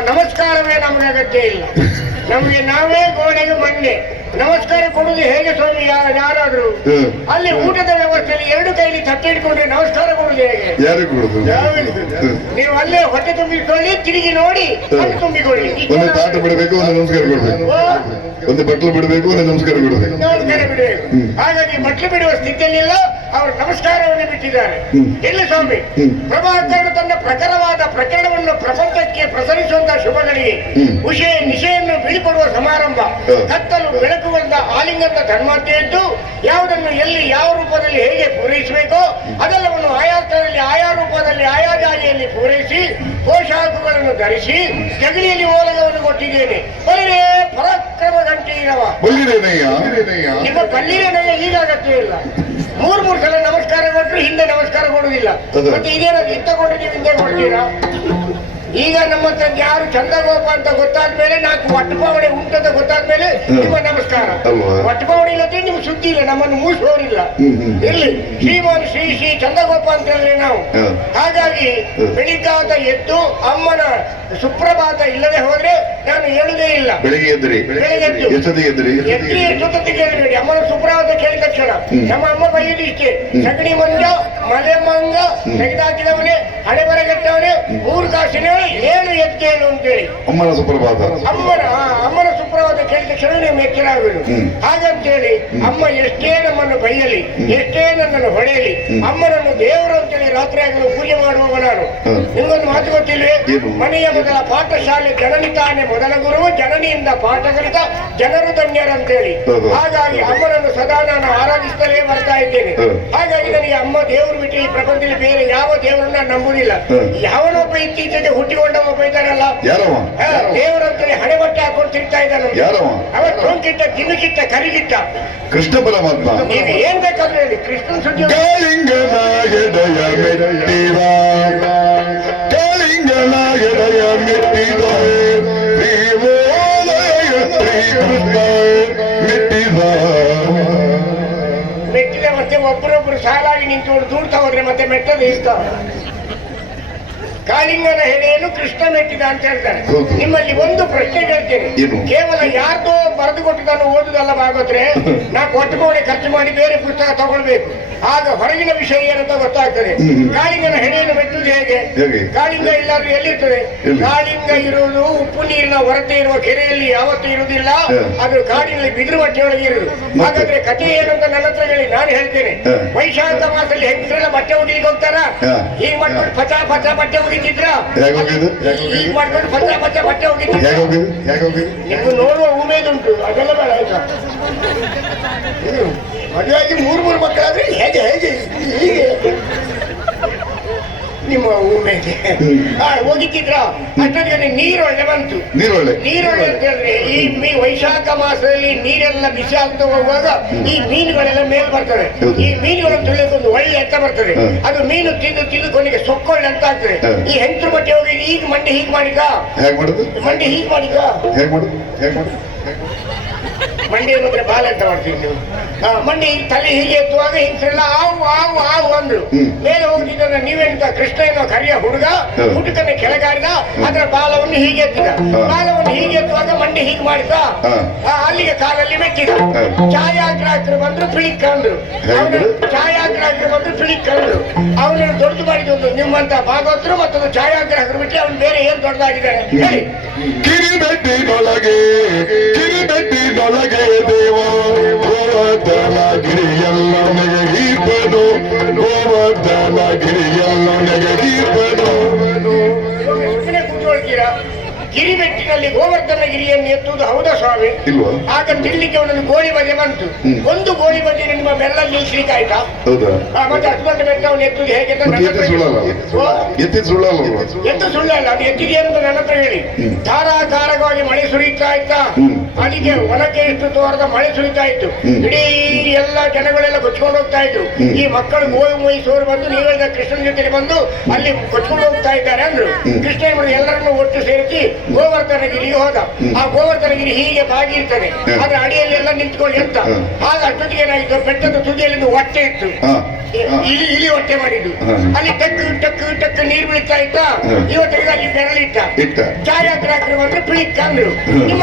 ನಮಸ್ಕಾರವೇ ನಮಗೆ ಅಗತ್ಯ ಇಲ್ಲ. ನಮಗೆ ನಾವೇ ಗೋಡೆಗೆ ಮಣ್ಣೆ ನಮಸ್ಕಾರ ಕೊಡುದು ಹೇಗೆ ಸ್ವಾಮಿ? ಯಾರಾದ್ರೂ? ಅಲ್ಲಿ ಊಟದ ವ್ಯವಸ್ಥೆಯಲ್ಲಿ ಎರಡು ಕೈಲಿ ತಟ್ಟೆ ಇಟ್ಕೊಂಡ್ರೆ ನಮಸ್ಕಾರ ಕೊಡುದು ಹೇಗೆ? ಕೊಡುದು? ನೀವು ಅಲ್ಲೇ ಹೊಟ್ಟೆ ತುಂಬಿಕೊಳ್ಳಿ ತಿರುಗಿ ನೋಡಿ ಹೊಟ್ಟೆ ತುಂಬಿಕೊಳ್ಳಿ. ಒಂದು ತಾಟ ಬಿಡಬೇಕು ಒಂದು ನಮಸ್ಕಾರ ಕೊಡ್ಬೇಕು. ಒಂದು ಬಟ್ಲು ಬಿಡಬೇಕು ಒಂದು ನಮಸ್ಕಾರ ಬಿಡಬೇಕು ನಮಸ್ಕಾರ ಬಿಡಬೇಕು. ಹಾಗಾಗಿ ಬಟ್ಲು ಬಿಡುವ ಸ್ಥಿತಿಯಲ್ಲಿಲ್ಲ. ಅವರು ನಮಸ್ಕಾರವನ್ನು ಬಿಟ್ಟಿದ್ದಾರೆ. ಎಲ್ಲಿ ಸ್ವಾಮಿ ಹ್ಮ್. ಪ್ರಭಾಕರನು ತನ್ನ ಪ್ರಖರವಾದ ಪ್ರಕರಣವನ್ನು ಪ್ರಪಂಚಕ್ಕೆ ಪ್ರಸರಿಸುವಂತಹ ಶುಭಗಳಿಗೆ ಉಷೆ ವಿಷಯ ನಿಶೆಯನ್ನು ಬೀಳ್ಕೊಡುವ ಸಮಾರಂಭ. ಕತ್ತಲು ಕತ್ತಲು ಬಂದ ಆಲಿಂಗದ ಧರ್ಮಾತ್ಮೆಯದ್ದು ಯಾವುದನ್ನು ಎಲ್ಲಿ ಯಾವ ರೂಪದಲ್ಲಿ ಹೇಗೆ ಪೂರೈಸಬೇಕೋ ಅದೆಲ್ಲವನ್ನು ಆಯಾ ಸ್ಥಳದಲ್ಲಿ ಆಯಾ ರೂಪದಲ್ಲಿ ಆಯಾ ಜಾಗೆಯಲ್ಲಿ ಪೂರೈಸಿ ಪೋಷಾಕುಗಳನ್ನು ಧರಿಸಿ ಜಗಲಿಯಲ್ಲಿ ಓಲಗವನ್ನು ಕೊಟ್ಟಿದ್ದೇನೆ. ಬರೀ ಪರಾಕ್ರಮ ಗಂಟೆ ಇರವ. ನಿಮ್ಮ ಕಲ್ಲಿನ ಈಗ ಅಗತ್ಯ ಇಲ್ಲ. ಮೂರ್ ಮೂರ್ ಸಲ ನಮಸ್ಕಾರ ಕೊಟ್ಟರು ಹಿಂದೆ ನಮಸ್ಕಾರ ಕೊಡುವುದಿಲ್ಲ. ಮತ್ತೆ ಇದೇನಾದ್ರು ಇತ್ತ ಕೊಟ್ಟರೆ ನೀವು ಹಿಂದೆ ಕೊಡ್ತೀರಾ ಈಗ ನಮ್ಮ ಹತ್ರ ಯಾರು ಚಂದ್ರಗೋಪ ಅಂತ ಗೊತ್ತಾದ್ಮೇಲೆ ನಾಲ್ಕು ವಟ್ಟಪಾವಣೆ ಉಂಟಂತ ಗೊತ್ತಾದ್ಮೇಲೆ ಮೇಲೆ ನಿಮ್ಮ ನಮಸ್ಕಾರ? ವಟ್ಟಪಾವಣೆ ಇಲ್ಲದ್ರೆ ನಿಮ್ಗೆ ಸುದ್ದಿ ಇಲ್ಲ ನಮ್ಮನ್ನು ಮೂಸುವವರಿಲ್ಲ ಇಲ್ಲಿ ಶ್ರೀಮಾನ್ ಶ್ರೀ ಶ್ರೀ ಚಂದ್ರಗೋಪ ಅಂತ ಹೇಳಿದ್ರೆ ನಾವು. ಹಾಗಾಗಿ ಬೆಳಿಗ್ಗಾದ ಎದ್ದು ಅಮ್ಮನ ಸುಪ್ರಭಾತ ಇಲ್ಲದೆ ಹೋದ್ರೆ ನಾನು ಹೇಳುದೇ ಇಲ್ಲ. ಬೆಳಿಗ್ಗೆ ಎದ್ರಿ. ಎಷ್ಟೊತ್ತಿಗೆ ಎದ್ರಿ? ಎತ್ತಿ ಎಷ್ಟೊತ್ತಿ ಕೇಳಬೇಡಿ ಅಮ್ಮನ ಸುಪ್ರಭಾತ ಕೇಳಿದ ತಕ್ಷಣ ನಮ್ಮ ಅಮ್ಮ ಬೈದು ಇಷ್ಟೇ. ಸಗಣಿ ಮಂಗ ಮಲೆ ಮಂಗ ತೆಗೆದಾಕಿದವನೇ ಹಣೆ ಬರಗಟ್ಟವನೇ ಊರು ಕಾಸಿನ ಏಳು ಎದ್ದೇನು ಅಂತೇಳಿ. ಅಮ್ಮನ ಸುಪ್ರಭಾತ. ಅಮ್ಮನ ಅಮ್ಮನ ಸುಪ್ರಭಾತ ಕೇಳಿದ ತಕ್ಷಣ ನೀವು ಎಚ್ಚರಾಗುವುದು ಹಾಗಂತ ಹಾಗಂತೇಳಿ ಅಮ್ಮ ಎಷ್ಟೇ ನಮ್ಮನ್ನು ಬೈಯಲಿ ಎಷ್ಟೇ ನನ್ನನ್ನು ಹೊಡೆಯಲಿ ಅಮ್ಮನನ್ನು ದೇವರು ಅಂತೇಳಿ ರಾತ್ರಿ ಆಗಲು ಪೂಜೆ ಮಾಡುವವ ನಾನು. ನಿಮಗೊಂದು ಮಾತು ಗೊತ್ತಿಲ್ವೇ? ಮನೆಯ ಮೊದಲ ಪಾಠಶಾಲೆ ಜನನಿ ತಾನೇ ಮೊದಲ ಗುರು ಜನನಿಯಿಂದ ಪಾಠ ಕಲಿತ ಜನರು ಧನ್ಯರಂತೇಳಿ. ಹಾಗಾಗಿ ಅಮ್ಮನನ್ನು ಸದಾ ನಾನು ಆರಾಧಿಸುತ್ತಲೇ ಬರ್ತಾ ಇದ್ದೇನೆ. ಹಾಗಾಗಿ ನನಗೆ ಅಮ್ಮ ದೇವರು ಬಿಟ್ಟು ಈ ಪ್ರಪಂಚದಲ್ಲಿ ಬೇರೆ ಯಾವ ದೇವರನ್ನ ನಾನು ನಂಬುದಿಲ್ಲ. ಯಾವನೊಬ್ಬ ಇತ್ತೀಚೆಗೆ ಹುಟ್ಟಿಕೊಂಡವ ಒಬ್ಬ ಬೈದಾರಲ್ಲ ಯಾರವ? ದೇವರಂತೇಳಿ ಹಣೆ ಬಟ್ಟೆ ಹಾಕೊಂಡು ತಿಂತಾ ಇದ್ದಾನೆ. ಯಾರವ? ಅವ ಟೊಂಕಿಟ್ಟ ತಿನ್ನುಕಿಟ್ಟ ಕರಿಗಿಟ್ಟ. ಕೃಷ್ಣ ಪರಮಾತ್ಮ. ನೀವು ಏನ್ ಬೇಕಾದ್ರೆ ಹೇಳಿ. ಕೃಷ್ಣನ್ ಸುದ್ದಿ ಕಾಳಿಂಗನ ಎಡೆಯ ಮೆಟ್ಟಿದ. ಮತ್ತೆ ಒಬ್ಬರೊಬ್ರು ಸಾಲಾಗಿ ನಿಂತು ದೂಡ್ತಾ ಹೋದ್ರೆ ಮತ್ತೆ ಮೆಟ್ಟದ ಇರ್ತಾವ. ಕಾಳಿಂಗನ ಹೆಣೆಯನ್ನು ಕೃಷ್ಣ ನೆಟ್ಟಿದ ಅಂತ ಹೇಳ್ತಾರೆ ನಿಮ್ಮಲ್ಲಿ ಒಂದು ಪ್ರಶ್ನೆ ಕೇಳ್ತೇನೆ ಕೇವಲ ಯಾರ್ದೋ ಬರೆದು ಕೊಟ್ಟಿದ್ದಾನು ಓದುದಲ್ಲ ಭಾಗವತ್ರೆ ನಾ ಕೊಟ್ಟು ಮಾಡಿ ಖರ್ಚು ಮಾಡಿ ಬೇರೆ ಪುಸ್ತಕ ತಗೊಳ್ಬೇಕು ಆಗ ಹೊರಗಿನ ವಿಷಯ ಏನಂತ ಗೊತ್ತಾಗ್ತದೆ. ಕಾಳಿಂಗನ ಹೆಣೆಯನ್ನು ಮೆಟ್ಟುವುದು ಹೇಗೆ? ಕಾಳಿಂಗ ಇಲ್ಲಾದ್ರೂ ಎಲ್ಲಿರ್ತದೆ ಎಲ್ಲಿ? ಕಾಳಿಂಗ ಇರುವುದು ಉಪ್ಪು ನೀರಿನ ಹೊರತೆ ಇರುವ ಕೆರೆಯಲ್ಲಿ ಯಾವತ್ತೂ ಇರುವುದಿಲ್ಲ. ಅದು ಕಾಡಿನಲ್ಲಿ ಬಿದಿರು ಬಟ್ಟೆಯೊಳಗೆ ಇರುವುದು? ಹಾಗಾದ್ರೆ ಕಥೆ ಏನಂತ ನನ್ನ ಹತ್ರ ಹೇಳಿ ನಾನು ಹೇಳ್ತೇನೆ. ವೈಶಾಖ ಮಾಸದಲ್ಲಿ ಹೆಂಗಸರೆಲ್ಲ ಬಟ್ಟೆ ಒಗಿಲಿಕ್ಕೆ ಹೋಗ್ತಾರ. ಈಗ ಮಾಡ್ಕೊಂಡು ಪಚಾ ಪಚಾ ಬಟ್ಟೆ ಒಗಿತಿದ್ರ ಮೂರ್ ಹೋಗಿದ್ದು? ಮಾಡ್ಕೊಂಡು ಬಟ್ಟೆ ನೋಡುವ ಉಮೇದುಂಟು. ಅದೆಲ್ಲ ಬೇಡ ಆಯ್ತಾ? ಇದು ಮದುವೆಯಾಗಿ ಮೂರು ಮೂರು ಮಕ್ಕಳಾದ್ರೆ ಹೇಗೆ ಹೇಗೆ? ಆ, ಹೋಗಿತ್ತಿದ್ರ ಅಷ್ಟೊತ್ತಿಗೆ ನೀರೊಳ್ಳೆ ಬಂತು. ನೀರೊಳ್ಳೆ. ನೀರೊಳ್ಳೆ ಅಂತ ಹೇಳಿದ್ರೆ ಈ ಮೀ ವೈಶಾಖ ಮಾಸದಲ್ಲಿ ನೀರೆಲ್ಲ ಬಿಸಿ ಆಗ್ತಾ ಹೋಗುವಾಗ ಈ ಮೀನುಗಳೆಲ್ಲ ಮೇಲ್ ಬರ್ತವೆ. ಈ ಮೀನುಗಳನ್ನು ತುಳಿಯೋದೊಂದು ಒಳ್ಳೆ ಎತ್ತ ಬರ್ತದೆ. ಅದು ಮೀನು ತಿಂದು ತಿಂದು ಕೊನೆಗೆ ಸೊಕ್ಕೊಳ್ಳೆ ಅಂತ ಆಗ್ತದೆ. ಈ ಹೆಂಚು ಬಟ್ಟೆ ಹೋಗಿ ಈಗ ಮಂಡಿ ಹೀಗ್ ಮಾಡಿಕ ಮಂಡಿ ಹೀಗ್ ಮಾಡಿಕ ಹೇಗ್ ಮಾಡುದು? ಹೇಗ್ ಮಾಡುದು? ಮಂಡಿ ಅನ್ನೋದ್ರೆ ಬಾಲ ಅಂತ ಮಾಡ್ತೀವಿ ನೀವು. ಆ, ಮಂಡಿ ತಲೆ ಹೀಗೆ ಎತ್ತುವಾಗ ಹಿಂಸೆಲ್ಲ ಆವು ಆವು ಆವು ಅಂದ್ರು. ಮೇಲೆ ಹೋಗ್ತಿದ್ದ ನೀವೆಂತ ಕೃಷ್ಣ ಏನೋ ಕರಿಯ ಹುಡುಗ? ಹುಡುಕನೆ ಕೆಳಗಾಡಿದ ಅದರ ಬಾಲವನ್ನು ಹೀಗೆ ಎತ್ತಿದ. ಬಾಲವನ್ನು ಹೀಗೆ ಎತ್ತುವಾಗ ಮಂಡಿ ಹೀಗೆ ಮಾಡಿದ? ಅಲ್ಲಿಗೆ ಕಾಲಲ್ಲಿ ಮೆಚ್ಚಿದ. ಛಾಯಾಗ್ರಾಹಕರು ಬಂದ್ರು ಪಿಳಿಕ್ ಅಂದ್ರು? ಛಾಯಾಗ್ರಾಹಕರು ಬಂದ್ರು ಪಿಳಿಕ್ ಅಂದ್ರು ಅವನನ್ನು ದೊಡ್ಡದು ಮಾಡಿದ್ದು ನಿಮ್ಮಂತ ಭಾಗವತರು ಮತ್ತೊಂದು ಛಾಯಾಗ್ರಾಹಕರು ಬಿಟ್ಟರೆ ಅವನು ಬೇರೆ ಏನ್ ದೊಡ್ಡದಾಗಿದ್ದಾರೆ? ಗೋವರ್ಧನ ಒಬ್ಬನೇ ಗಿರಿ ಗಿರಿಬೆಟ್ಟಿನ ಬೆಟ್ಟದಲ್ಲಿ ಗೋವರ್ಧನಗಿರಿಯನ್ನು ಎತ್ತುವುದು ಹೌದಾ ಸ್ವಾಮಿ? ಆಗ ತಿನ್ಲಿಕ್ಕೆ ಅವನನ್ನು ಗೋಳಿ ಬಜೆ ಬಂತು. ಒಂದು ಗೋಳಿ ಬಜೆ ನಿಮ್ಮ ಬೆಲ್ಲ ನಿಲ್ಸ್ಲಿಕ್ಕೆ ಆಯ್ತಾ? ಮತ್ತೆ ಅಷ್ಟು ಬೆಟ್ಟ ಬೆಟ್ಟವನ್ನು ಎತ್ತುವುದು ಹೇಗೆ ಎತ್ತಿ ಸುಳ್ಳಲ್ಲ ಎತ್ತಿ ಸುಳ್ಳಲ್ಲ ಅದು ಎತ್ತಿಗೆ ಅಂತ ನನ್ನ ಹತ್ರ ಹೇಳಿ. ಹ್ಮ್. ಧಾರಾಕಾರವಾಗಿ ಮಳೆ ಸುರಿಯುತ್ತಾ ಇತ್ತಾ? ಹ್ಮ್. ಅದಕ್ಕೆ ಒನಕೆ ಇಷ್ಟು ದೂರದ ಮಳೆ ಸುರಿತಾ ಇತ್ತು. ಇಡೀ ಎಲ್ಲ ಜನಗಳೆಲ್ಲ ಕೊಚ್ಕೊಂಡು ಹೋಗ್ತಾ ಇದ್ರು. ಈ ಮಕ್ಕಳು ಗೋವು ಸೋರು ಬಂದು ನೀವೇ ಹೇಳಿದ ಕೃಷ್ಣನ ಜೊತೆಗೆ ಬಂದು ಅಲ್ಲಿ ಕೊಚ್ಕೊಂಡು ಹೋಗ್ತಾ ಇದ್ದಾರೆ ಅಂದ್ರು. ಕೃಷ್ಣ ಎಲ್ಲರನ್ನು ಒಟ್ಟು ಸೇರಿಸಿ ಗೋವರ್ಧನಗಿರಿ ಹೋದ. ಆ ಗೋವರ್ಧನಗಿರಿ ಹೀಗೆ ಬಾಗಿ ಇರ್ತದೆ ಹ್ಮ್. ಅದ್ರ ಅಡಿಯಲ್ಲಿ ಎಲ್ಲ ನಿಂತ್ಕೊಳ್ಳಿ ಅಂತ. ಆಗ ಅಷ್ಟೊತ್ತಿಗೆ ಏನಾಗಿತ್ತು ಬೆಟ್ಟದ ತುದಿಯಲ್ಲಿ ಹೊಟ್ಟೆ ಇತ್ತು. ಇಲಿ ಇಲಿ ಹೊಟ್ಟೆ ಮಾಡಿದ್ದು. ಅಲ್ಲಿ ಟಕ್ ಟಕ್ ಟಕ್ ನೀರು ಬೀಳ್ತಾ ಇತ್ತ. ಇವತ್ತಿಗೆ ಅಲ್ಲಿ ಬೆರಳಿಟ್ಟ. ಛಾಯಾಗ್ರಾಹಕರು ಬಂದ್ರೆ ಪಿಳಿಕ್ ಅಂದ್ರು